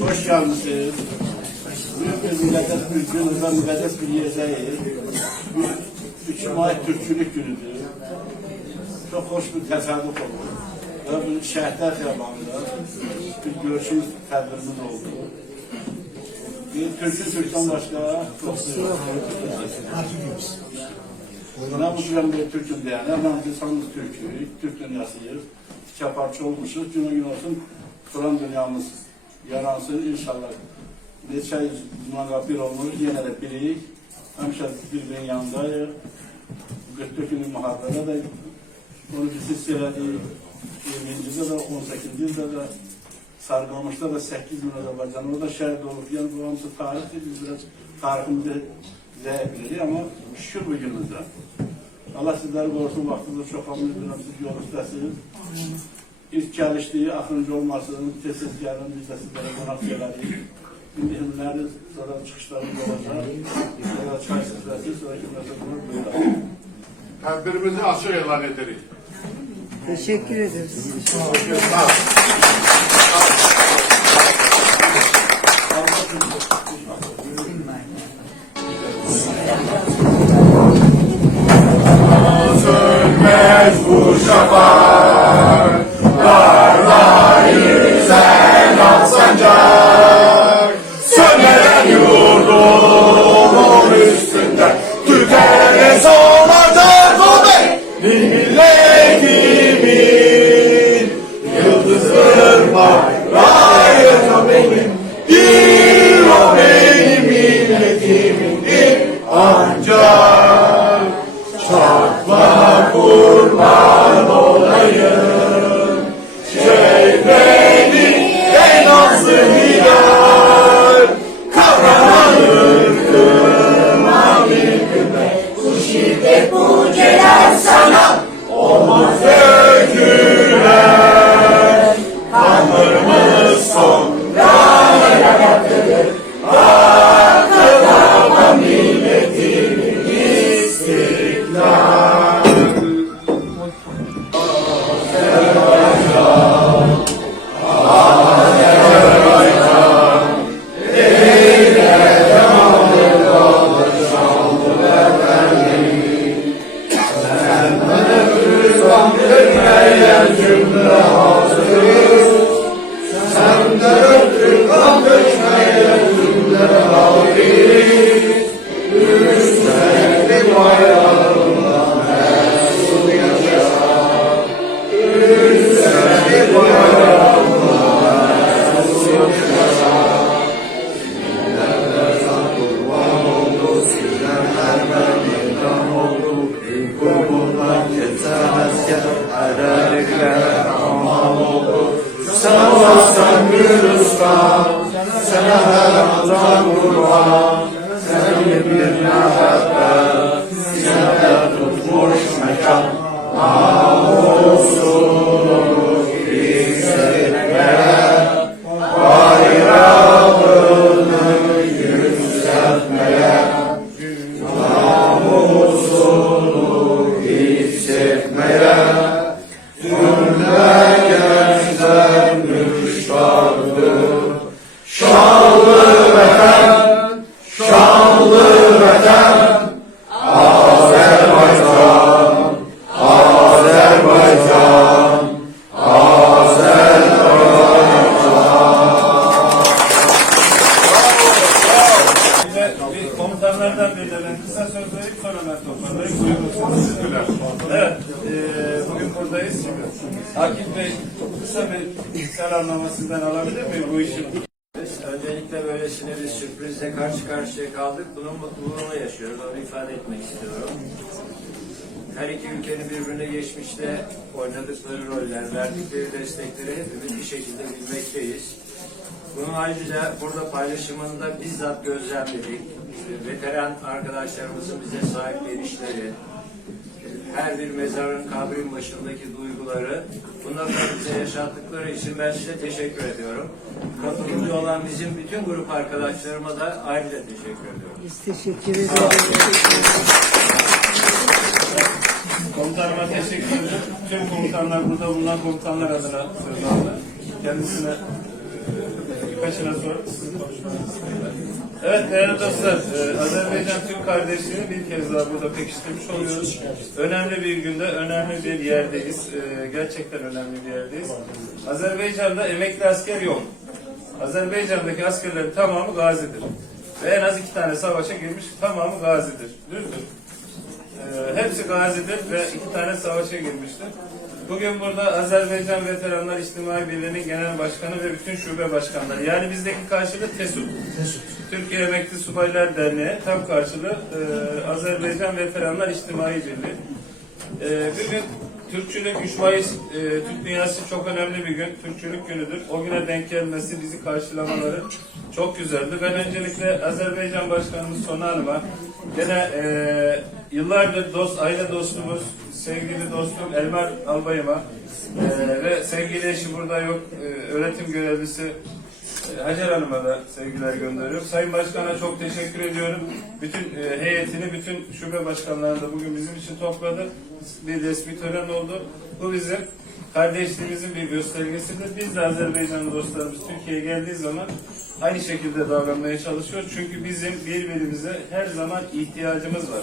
Hoş geldiniz. Büyük bir mukaddes bir gün ve mukaddes bir yerdeyiz. 3 May Türkçülük günüdür. Çok hoş bir təsadüf oldu. Ve bu şəhidlər xiyabanında bir görüşüm tədbirimiz oldu. Bir Türk'ün başka çok yok. Ben bu dönem bir Türk'üm diyen, ben insanımız Türk dünyasıyız. Çaparçı olmuşuz. Günü gün olsun Kur'an dünyamız yaransın inşallah. Neçə yüz bir olmuş, yine de birik. Həmişə birbirinin yanındayıq. 44 günlük müharibədə də onu biz hiss elədik. 20-ci də 18-ci də Sarıqamışda da 8 min Azərbaycan orada şəhid olub. Yəni bu hamısı tarixdir. Biz biraz tariximizi zəif bilirik ama şükür bu günümüzdə. Allah sizləri qorusun, vaxtınızda çox hamdülillah siz yol üstəsiniz. İlk gəlişliyi axırıncı olmasın, tez-tez gəlin, biz də sizlərə qonaq gələrik. İndi himləri, sonra çıxışlarımız olacaq. Sonra çay süfrəsi, sonra kimlərsə bunu buyuraq. Tədbirimizi açıq elan edirik. Teşekkür ederiz. Sönmez bu şafak, darlayır sen sancak. Sönmeden yurdumun üstünde tükenmez olacak o bey. Milletimin yıldızdır bayrağım benim. Bir o benim milletimindir ancak. Çatma kurban olayım, çevrenin en azı hilal. Kavramanın kımamin güme, bu şiddet bu celal sana olmaz dökülen. Kanlarımız sonra yarattırır, arkada milletimin istiklal. Sen bir usta, sana her atan kurban, sen bir nahabet, sinede tutmuş mekan, namusunu hissetmeye, bayrağını yükseltmeye, namusunu hissetmeye, tümle gençler müştardır. Şanlı vatan, şanlı vatan, Azerbaycan, Azerbaycan, Azerbaycan. Komutanlardan biri de ben kısa söz verip sonra ben toparlayayım. Teşekkürler. Evet, bugün buradayız. Akif Bey, kısa bir selamlama sizden alabilir miyim bu işin? Öncelikle böylesine bir sürprizle karşı karşıya kaldık. Bunun mutluluğunu yaşıyoruz. Onu ifade etmek istiyorum. Her iki ülkenin birbirine geçmişte oynadıkları roller, verdikleri destekleri hepimiz bir şekilde bilmekteyiz. Bunun ayrıca burada paylaşımında bizzat gözlemledik. Veteran arkadaşlarımızın bize sahip gelişleri, her bir mezarın kabrin başındaki duyguları, bunları bize yaşattıkları için ben size teşekkür ediyorum. Katılımcı olan bizim bütün grup arkadaşlarıma da ayrıca teşekkür ediyorum. Biz teşekkür ederiz. Komutanıma teşekkür ederim. Tüm komutanlar burada bulunan komutanlar adına söz aldı. Kendisine birkaçına sonra sizin konuşmanızı istiyorlar. Evet değerli dostlar, Azerbaycan-Türk kardeşliğini bir kez daha burada pekiştirmiş oluyoruz. Önemli bir günde, önemli bir yerdeyiz. Gerçekten önemli bir yerdeyiz. Azerbaycan'da emekli asker yok. Azerbaycan'daki askerlerin tamamı gazidir. Ve en az 2 tane savaşa girmiş, tamamı gazidir. Düzdür. Hepsi gazidir ve 2 tane savaşa girmiştir. Bugün burada Azerbaycan Veteranlar İçtimai Birliği'nin genel başkanı ve bütün şube başkanları. Yani bizdeki karşılığı TESUP. Türkiye Emekli Subaylar Derneği tam karşılığı Azerbaycan Veteranlar İçtimai Birliği. Bugün Türkçülük 3 Mayıs Türk Dünyası çok önemli bir gün. Türkçülük günüdür. O güne denk gelmesi, bizi karşılamaları çok güzeldi. Ben öncelikle Azerbaycan Başkanımız Sona Hanım'a, gene yıllardır aile dostumuz, sevgili dostum Elmar Albayım'a ve sevgili eşi burada yok, öğretim görevlisi Hacer Hanım'a da sevgiler gönderiyorum. Sayın Başkan'a çok teşekkür ediyorum. Bütün heyetini, bütün şube başkanlarını da bugün bizim için topladı. Bir resmi tören oldu. Bu bizim kardeşliğimizin bir göstergesidir. Biz de Azerbaycanlı dostlarımız Türkiye'ye geldiği zaman aynı şekilde davranmaya çalışıyoruz. Çünkü bizim birbirimize her zaman ihtiyacımız var.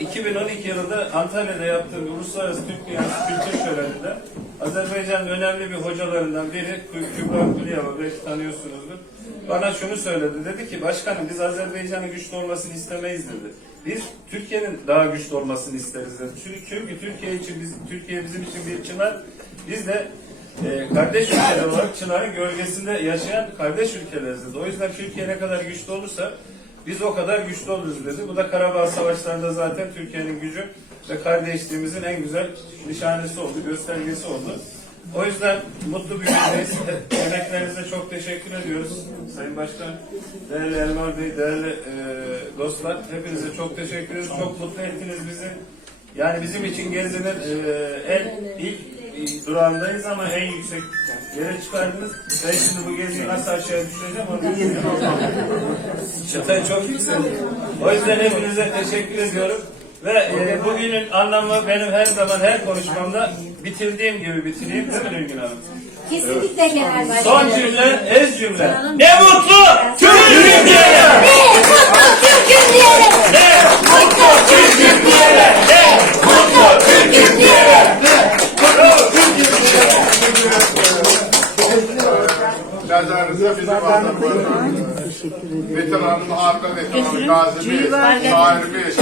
2012 yılında Antalya'da yaptığım Uluslararası Türk Dünyası Kültür Şöleni'nde Azerbaycan'ın önemli bir hocalarından biri Kübra Kuliyeva, belki tanıyorsunuzdur. Bana şunu söyledi. Dedi ki başkanım biz Azerbaycan'ın güçlü olmasını istemeyiz dedi. Biz Türkiye'nin daha güçlü olmasını isteriz dedi. Çünkü Türkiye bizim için bir çınar. Biz de kardeş ülkeler olarak çınarın gölgesinde yaşayan kardeş ülkeleriz dedi. O yüzden Türkiye ne kadar güçlü olursa biz o kadar güçlü oluruz dedi. Bu da Karabağ Savaşları'nda zaten Türkiye'nin gücü ve kardeşliğimizin en güzel nişanesi oldu, göstergesi oldu. O yüzden mutlu bir gündeyiz. Emeklerinize çok teşekkür ediyoruz. Sayın Başkan, değerli Elmar Bey, değerli dostlar, hepinize çok teşekkür ediyoruz. Çok mutlu ettiniz bizi. Yani bizim için gezinin ilk durağındayız ama en yüksek yere çıkardınız. Ben şimdi bu geziyi nasıl aşağıya düşüreceğim onu bilmiyorum. Çıtay çok yüksek. O yüzden hepinize teşekkür ediyorum. Ve bugünün anlamı benim her zaman her konuşmamda bitirdiğim gibi bitireyim değil mi Nilgün Hanım? Kesinlikle genel başkanım. Son cümle, ez cümle. Ne mutlu Türk'üm diyene! Ne mutlu Türk'üm diyene! Ne Mutlu Türk'üm diyene! Ne Mutlu Türk'üm diyene! Nazarınızda bizim Azerbaycan veteranın, arka veteranı, gazimiz, şairimiz.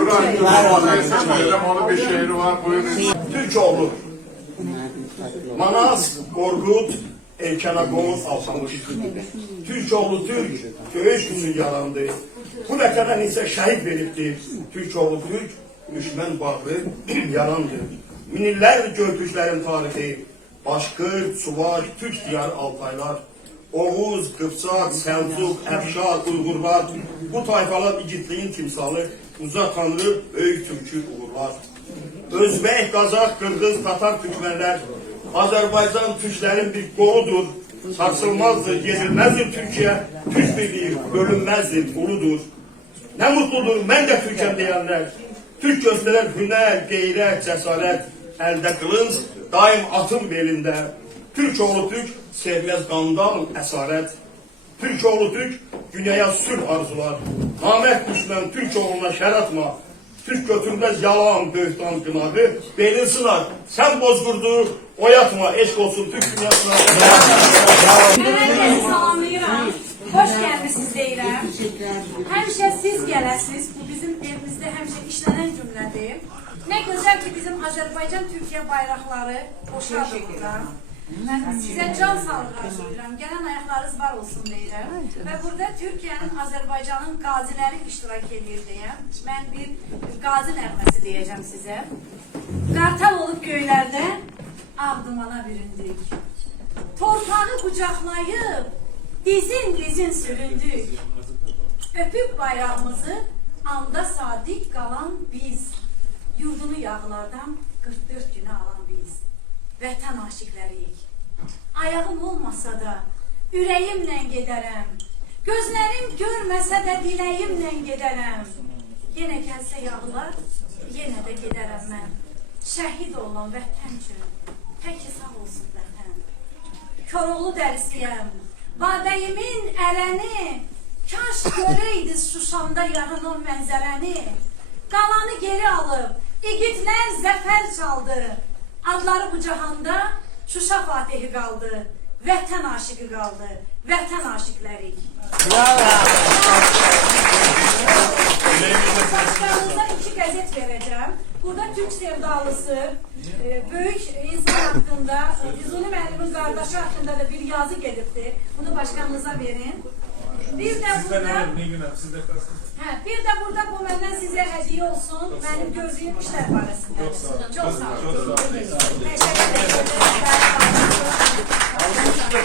Buranın onu bir şehri var. Buyurun. Türkoğlu. Manas, Korkut, Erkenagomuz Alsanlı. Türkoğlu Türk, göğüş günü yalandı. Bu vətənən isə şəhid veribdir. Türkoğlu Türk, düşmən bağlı yalandı. Minillər gördüklərin tarixi, Başkır, Suvaş, Türk diyarı Altaylar, Oğuz, Kıpçak, Selçuk, Əfşar, Uygurlar, bu tayfalar igidliğin timsalı, Uza Tanrı, Böyük Türk'ü uğurlar. Özbek, Kazak, Kırgız, Tatar Türkmenler, Azerbaycan Türklerin bir koludur, sarsılmazdır, yenilmezdir Türkiye, Türk birliği bölünmezdir, uludur. Ne mutludur ben de Türk'üm diyenler, Türk gösteren hüner, gayret, cesaret, elde kılınç, daim atın belinde. Türkoğlu Türk sevmez qandan esaret. Türkoğlu Türk dünyaya sülh arzular. Namert düşman Türkoğlu'na şer atma. Türk götürmez yalan, böhtan, gınağı. Belin sınar, sen bozgurdu, oyatma, eşk olsun Türk dünyasına. Herkese salamlayıram. Hoş gelmişsiniz deyirəm. Həmişə siz gələsiniz. Bu bizim evimizdə həmişə işlənən cümlədir. Ne güzel ki bizim Azerbaycan Türkiye bayrakları boşaldı burada. Ben size can sağlığı arzulayıram. Gelen ayaklarınız var olsun deyirəm. Ve burada Türkiye'nin, Azerbaycan'ın gazileri iştirak edir deyəm. Ben bir gazi nəğməsi diyeceğim size. Qartal olup göylerde ağ dumana büründük. Torpağı kucaklayıp dizin dizin süründük. Öpüp bayrağımızı anda sadik kalan biz. Yurdunu yağlardan 44 güne alan biz. Vətən aşıqlarıyıq. Ayağım olmasa da ürəyimlə gedərəm. Gözlərim görməsə də diləyimlə gedərəm. Yenə gəlsə yağlar, yenə də gedərəm mən. Şəhid olan vətən üçün, pəki sağ olsun vətən. Koroğlu dəlisiyəm. Babəyimin ələni, kaş görəydi Şuşanda yarın o mənzərəni. Qalanı geri alıb, igidlər zəfər çaldı. Adları bu cahanda Şuşa Fatihi qaldı. Vətən aşıqı qaldı. Vətən aşıqlarıyıq. Başkanınıza 2 qəzet verəcəm. Burada Türk sevdalısı, böyük insan haqqında, Füzuli müəllimin qardaşı haqqında da bir yazı gedibdir. Bunu başkanınıza verin. Bir də burada bu məndən sizə hədiyyə olsun. Mənim gördüyüm işlər barəsində. Çox sağ olun.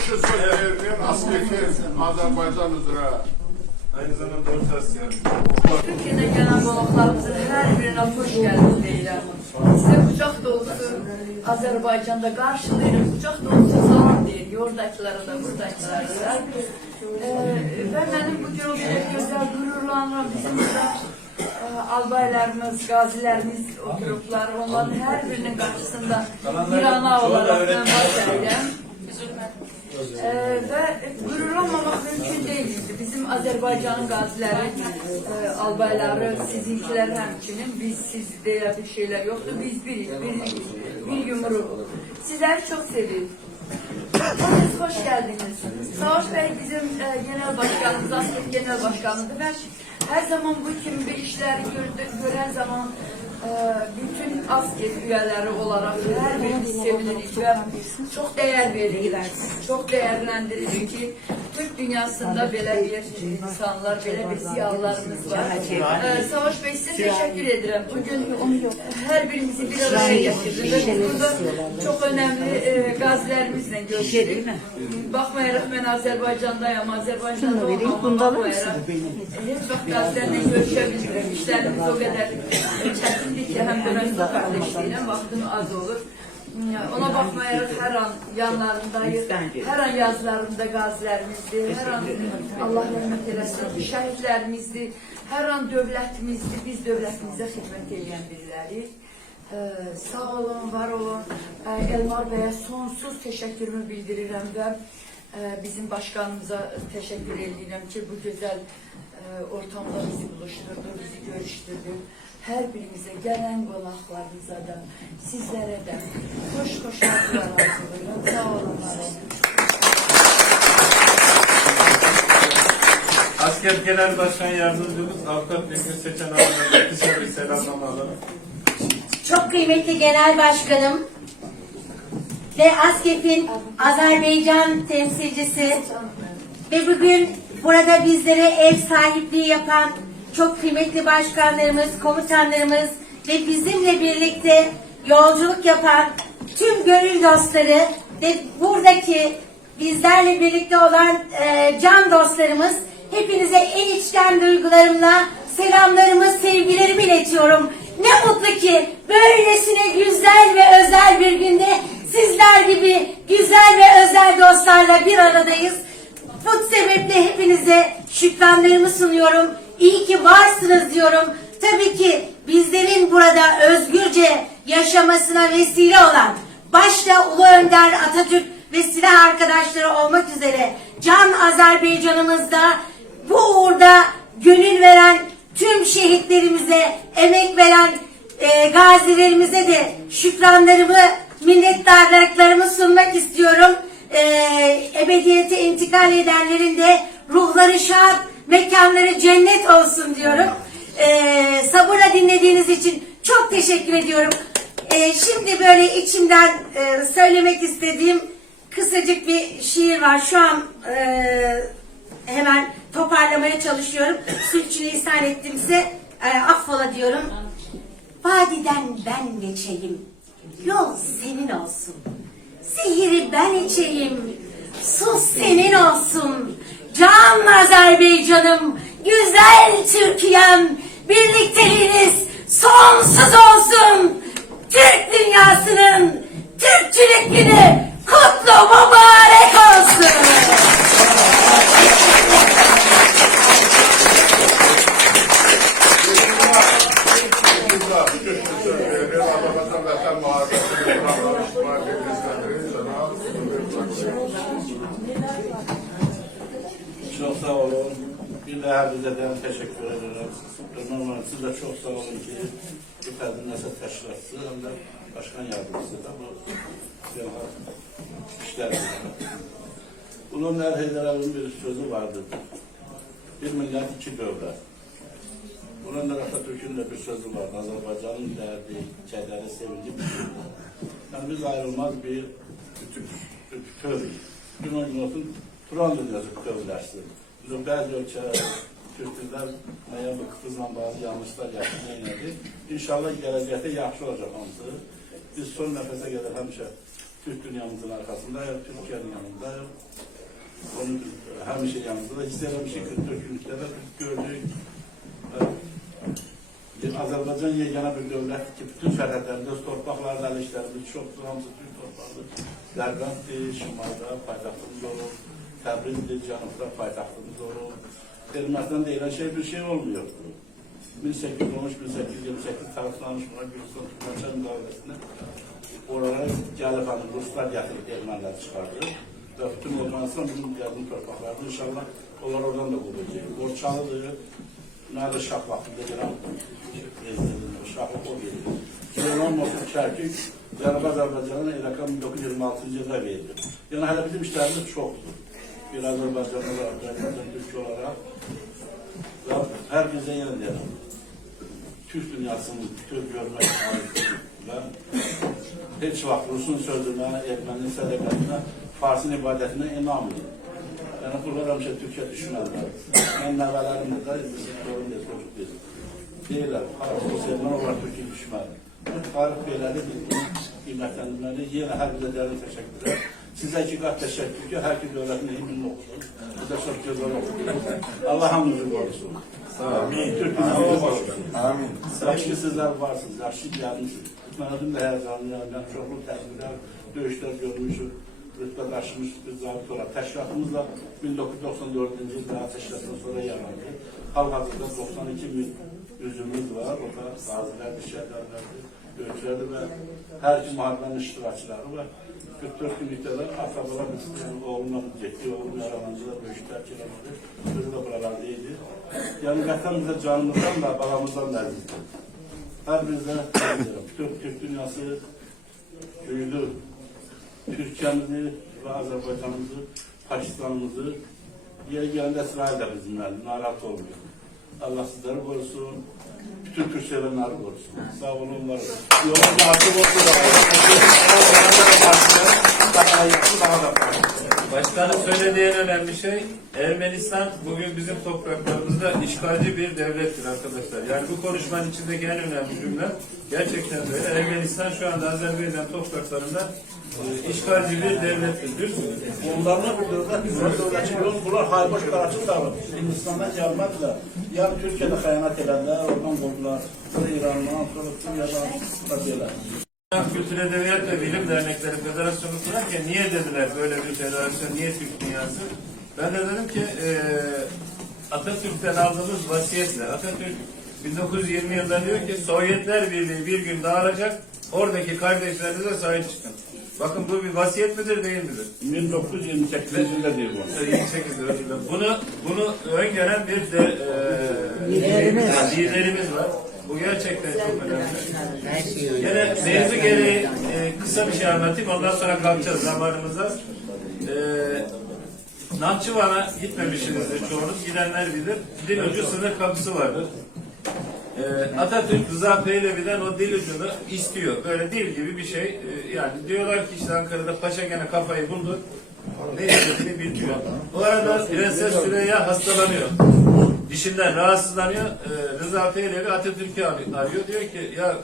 Şu söyleyelim, Asketin Azerbaycan üzere. Aynı zamanda Orta Asya. Türkiye'de gelen konuklarımızın her birine hoş geldiniz deyirəm. Size kucak dolusu Azerbaycan'da karşılayırım. Kucak dolusu salam deyir. Yoradakilere de buradakilere de. Ve benim bu gün o gözler gururlanıram. Bizim burada albaylarımız, gazilerimiz oturuplar. Onların her birinin karşısında bir ana olarak ben başlayacağım. Ve gururlanmamak mümkün değildi. Bizim Azerbaycan'ın gazileri, albayları, sizinkiler hemçinin, biz siz diye bir şeyler yoktu. Biz bir yumruğu. Sizleri çok seviyoruz. Hepiniz hoş geldiniz. Savaş Bey bizim genel başkanımız, Asket genel başkanımızdır. Ben her zaman bu gibi işleri gören zaman bütün Asket üyeleri olarak her birimiz sevinirik ve çok değer veririz. Çok değerlendiririz ki Türk dünyasında böyle bir insanlar, böyle bir ziyalılarımız var. Savaş Bey size teşekkür ederim. Bugün her birimizi bir araya getirdiniz. Burada çok önemli gazilerimizle görüştük. Bakmayarak ben Azerbaycan'dayım. Azerbaycan'da olmama bakmayarak hiç vakit gazilerle görüşebilirim. İşlerimiz o kadar çetinlik ki hem de kardeşliğine vaktim az olur. Ona bakmayarak her an yanlarındayız. Her an yazlarında gazilerimizdi. Her an Allah rahmet eylesin şehitlerimizdi. Her an devletimizdi. Biz devletimize hizmet edən birileri. Sağ olun, var olun. Elmar Bey'e sonsuz teşekkürümü bildirirəm və bizim başkanımıza teşekkür edirəm ki bu güzel ortamda bizi buluşturdu, bizi görüştürdü. Her birimize gelen konaklarımıza da, sizlere de hoş arzular arzulayın. Sağ olun, var olun. Asker Genel Başkan Yardımcımız Avukat Bekir Seçen Hanım'a kısa bir selamlama alalım. Çok kıymetli Genel Başkanım ve ASKEP'in Azerbaycan temsilcisi ve bugün burada bizlere ev sahipliği yapan çok kıymetli başkanlarımız, komutanlarımız ve bizimle birlikte yolculuk yapan tüm gönül dostları ve buradaki bizlerle birlikte olan can dostlarımız, hepinize en içten duygularımla selamlarımı, sevgilerimi iletiyorum. Ne mutlu ki böylesine güzel ve özel bir günde sizler gibi güzel ve özel dostlarla bir aradayız. Bu sebeple hepinize şükranlarımı sunuyorum. İyi ki varsınız diyorum. Tabii ki bizlerin burada özgürce yaşamasına vesile olan başta Ulu Önder Atatürk ve silah arkadaşları olmak üzere can Azerbaycan'ımızda bu uğurda gönül veren tüm şehitlerimize, emek veren gazilerimize de şükranlarımı, minnettarlıklarımı sunmak istiyorum. Ebediyete intikal edenlerin de ruhları şad, mekanları cennet olsun diyorum. Sabırla dinlediğiniz için çok teşekkür ediyorum. Şimdi böyle içimden söylemek istediğim kısacık bir şiir var. Şu an hemen toparlamaya çalışıyorum. Sürçülisan ettimse affola diyorum. Vadiden ben geçeyim, yol senin olsun. Zehiri ben içeyim, su senin olsun. Can Azerbaycan'ım, güzel Türkiye'm, birlikteliğiniz sonsuz olsun. Türk dünyasının Türkçülük günü kutlu mübarek olsun. Azerbaycan Vətən Müharibəsinin İsmail Bey Prezidentinin sana Çok sağ olun. Bir daha bize de teşekkür ederim. Normal siz de çok sağ olun ki bu kadın nesel teşkilatçısı hem de başkan yardımcısı da bu işler. Bunun her Heydar'ın bir sözü vardır. Bir millet iki devlet. Bunun da Atatürk'ün de bir sözü var. Azerbaycan'ın derdi, kəderi, sevinci bir şeydir. Yani biz ayrılmaz bir bütüktür. Gün olsun Turan dünyası bütünləşsin. Bizim bəzi ölkələr, Türklər müəyyən bir kıtızla bazı yanlışlar yaptı, neynədi. İnşallah gələcəkdə yaxşı olacaq hamısı. Biz son nəfəsə qədər həmişə Türk dünyamızın arkasındayıq, Türkiye'nin yanındayıq. Onun həmişə yanımızda hiss eləmişik ki, Türklüklərdə biz gördük. Azərbaycan yegana bir dövlət ki, bütün sərhədlərində öz torpaqlarında əlişlərimiz çoxdur, hamısı Türk torpaqdır. Dərbənddir, şimalda paytaxtımız olur, Təbrizdir, cənubda paytaxtımız olur. Ermənistan deyilən bir şey olmuyor. 1813-1828 taraflanmış buna Gürcistan Türkmençay müqaviləsində oralara gəlib Ruslar gətirib ermənilər çıxardı. Və bütün Ermənistan bizim yardım torpaqlarını inşallah onlar oradan da qurulacaq. Borçalıdır. Nerede şah vaktinde gelen şahlık o geliyor. Süleyman Mosul Çerkik, Cənubi Azərbaycan'ın Irak'a 1926 yılda verdi. Yani hala bizim işlerimiz çoktur. Bir Azərbaycanlı var, Azərbaycan Türk olarak. Ve herkese yenilerim. Türk dünyasını Türk görmek ve hiç vakit Rus'un sözüne, Ermeni'nin sədəqətinə, Fars'ın ibadetine inanmıyorum. Yani bunlar hemşe Türkiye düşünenler. Ben nəvələrimdə də sorun deyil, çocuk deyil. Deyirlər, Erməni olaraq Türkiye düşməni. Bu tarix belədir, biz bunu qiymətləndirməli. Yenə hər bizə dərin təşəkkürlər. Sizə iki qat təşəkkür ki, hər ki dövlətin eminini oxusun. Bizə çox gözəl oxuyun. Allah hamınızı qorusun. Amin. Türkiyəmizi qorusun. Amin. Yaxşı sizlər varsınız, yaxşı gəlmişsiniz. Mən özüm də həyəcanlıyam, mən çoxlu tədbirlər, döyüşlər görmüşüm. Rütbə daşımış bir zabit olarak. Təşkilatımız da 1994-cü ildə ateşləşdən sonra yarandı. Hal-hazırda 92 bin üzümüz var. O da qazilərdir, şəhərlərdir, ölçülərdir və hər iki müharibənin iştirakçıları və 44 günlükdə də akrabalar oğluna getdi, oğlum yaralanıcıda döyüşlər kiraladı. Sözü də buralarda idi. Yəni vətən bizə canımızdan da, balamızdan da əzizdir. Hər bizə Türk dünyası büyüdü. Türkiye'mizi ve Azerbaycan'ımızı, Pakistan'ımızı, yeri gelende İsrail de bizimle, narahat olmuyor. Allah sizleri korusun, bütün Türk sevenleri korusun. Sağ olun, var olun. Yolun artık olsun. Başkanın söylediği en önemli şey, Ermenistan bugün bizim topraklarımızda işgalci bir devlettir arkadaşlar. Yani bu konuşmanın içindeki en önemli cümle gerçekten böyle. Ermenistan şu anda Azerbaycan topraklarında işgalci bir devlettir. Onlarla bir devlet, bunlar hayboş karşı davranır. Hindistan'dan gelmezler. Yani Türkiye'de hayanat edenler, oradan buldular. Sonra İran'dan, sonra Suriye'den, Türkiye'den. Kültür Edebiyat ve Bilim Dernekleri Federasyonu kurarken niye dediler böyle bir federasyon, niye Türk Dünyası? Ben de dedim ki Atatürk'ten aldığımız vasiyetle, Atatürk 1920 yılında diyor ki Sovyetler Birliği bir gün dağılacak, oradaki kardeşlerinize sahip çıkın. Bakın bu bir vasiyet midir değil midir? 1928 yılında diyor bu. 28 yılında. Bunu öngören bir de liderimiz var. Bu gerçekten çok önemli. Yine mevzu gereği kısa bir şey anlatayım. Ondan sonra kalkacağız zamanımıza. Nahçıvan'a gitmemişsinizdir çoğunuz. Gidenler bilir. Dil ucu sınır kapısı vardır. Atatürk Rıza Pehlevi'den o dil ucunu istiyor. Böyle dil gibi bir şey. Yani diyorlar ki işte Ankara'da paşa gene kafayı buldu. Ne istediğini bilmiyor. Bu arada Prenses Süreyya hastalanıyor. Dişinden rahatsızlanıyor. Rıza Pehlevi Atatürk'ü arıyor. Diyor ki ya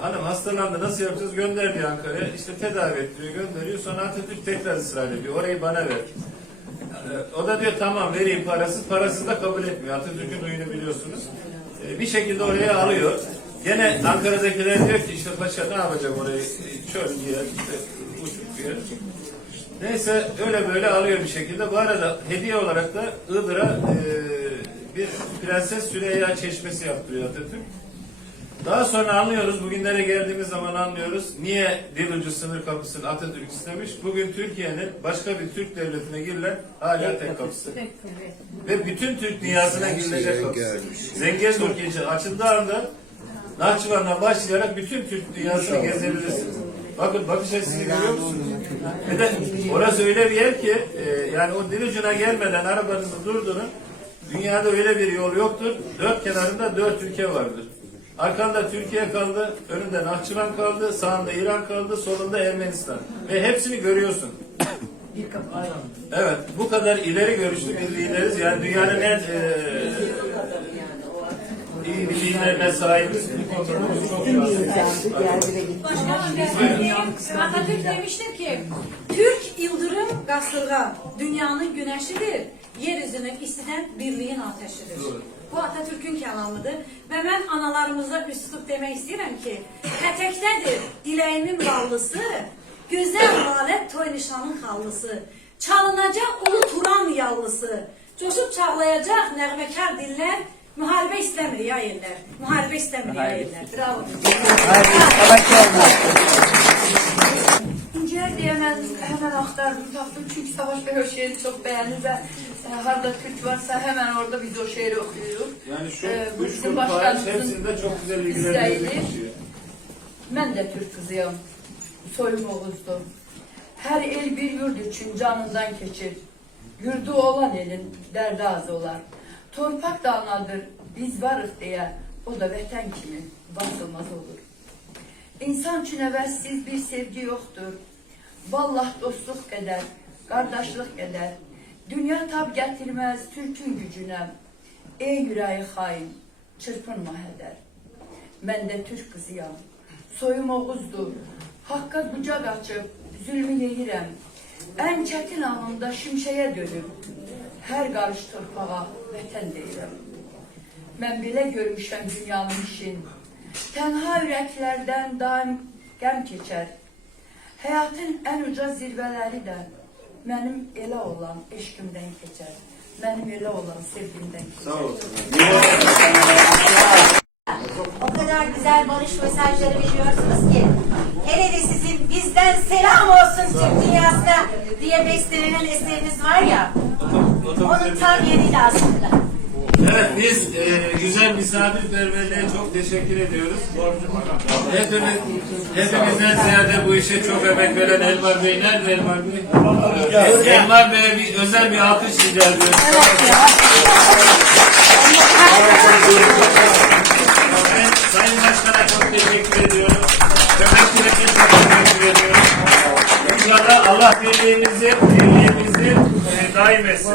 hanım hastalandı nasıl yapacağız? Gönder diyor Ankara'ya. İşte tedavi ettiriyor, gönderiyor. Sonra Atatürk tekrar ısrar ediyor. Orayı bana ver. O da diyor tamam vereyim parasız. Parasız da kabul etmiyor. Atatürk'ün huyunu biliyorsunuz. Bir şekilde oraya alıyor. Gene Ankara'dakiler diyor ki işte paşa ne yapacak orayı? Çöl yer, işte uçuk yer. Neyse öyle böyle alıyor bir şekilde. Bu arada hediye olarak da Iğdır'a bir Prenses Süreyya Çeşmesi yaptırıyor Atatürk. Daha sonra anlıyoruz, bugünlere geldiğimiz zaman anlıyoruz. Niye dil ucu sınır kapısını Atatürk istemiş? Bugün Türkiye'nin başka bir Türk devletine girilen hala tek kapısı. Ve bütün Türk dünyasına girilecek kapısı. Zengezur geçi açıldığı anda Nahçıvan'dan başlayarak bütün Türk dünyasını gezebilirsiniz. Bakın bakış açısını görüyor musunuz? Bir de orası öyle bir yer ki yani o dil ucuna gelmeden arabanızı durdurun. Dünyada öyle bir yol yoktur. Dört kenarında 4 ülke vardır. Arkanda Türkiye kaldı, önünde Nahçıvan kaldı, sağında İran kaldı, solunda Ermenistan. Ve hepsini görüyorsun. Evet, bu kadar ileri görüşlü bir lideriz. Yani dünyanın en iyi bilimlerine sahibiz. Bu konuda biz çok şanslıyız. Başkanım, Atatürk demiştir ki, Türk yıldırım kasırga, dünyanın güneşidir, yeryüzünün istiden birliğin ateşidir. Bu Atatürk'ün kelamıdır. Ve ben analarımıza üst tutup demek istiyorum ki, petektedir dileğimin ballısı, güzel valet toy nişanın hallısı, çalınacak ulu Turan yallısı, coşup çağlayacak nəğməkar diller, müharibə istəmir ya eller. Müharibə istəmir ya eller. Bravo. İncələr deyə mən həmən axtardım, tapdım. Çünki Savaş Bey o şeiri çok beğenir ve harda Türk varsa hemen orada biz o şeiri okuyoruz. Yani şu Bu üç bizim grup hariç başkanımızın hepsinde çok güzel isteğidir. ilgilendiğini Mən də Türk kızıyam, soyum Oğuzdur. Her el bir yurt için canından keçir. Yurdu olan elin derdi az olar. Torpak da anadır, biz varız diye, o da vətən kimi basılmaz olur. İnsan üçün əvəzsiz bir sevgi yoktur. Vallah dostluq qədər, qardaşlıq qədər. Dünya tab gətirməz Türkün gücünə. Ey yüreği xain, çırpınma hədər. Mən də Türk kızıyam, soyum Oğuzdur. Haqqa qucaq açıb, zülmü yeyirəm. Ən çətin anında şimşəyə dönüb, hər qarış torpağa vətən deyirəm. Mən belə görmüşəm dünyanın işin, tənha ürəklərdən daim qəm keçər. Həyatın ən uca zirvələri də mənim elə olan eşqimdən keçər. Mənim elə olan sevgimdən keçər. Sağ olsun. O kadar güzel barış mesajları veriyorsunuz ki, hele de sizin bizden selam olsun Türk dünyasına diye bestelenen eseriniz var ya, onun tam yeriydi aslında. Evet, biz güzel misafirperverliğe çok teşekkür ediyoruz. Hepimizden ziyade bu işe çok emek veren Elmar Bey, nerede Elmar Bey? Elmar Bey'e bir özel bir alkış rica ediyoruz. Sayın Başkan'a çok teşekkür ediyorum. Kömekçilere çok teşekkür ediyorum. İnşallah Allah birliğimizi daim etsin.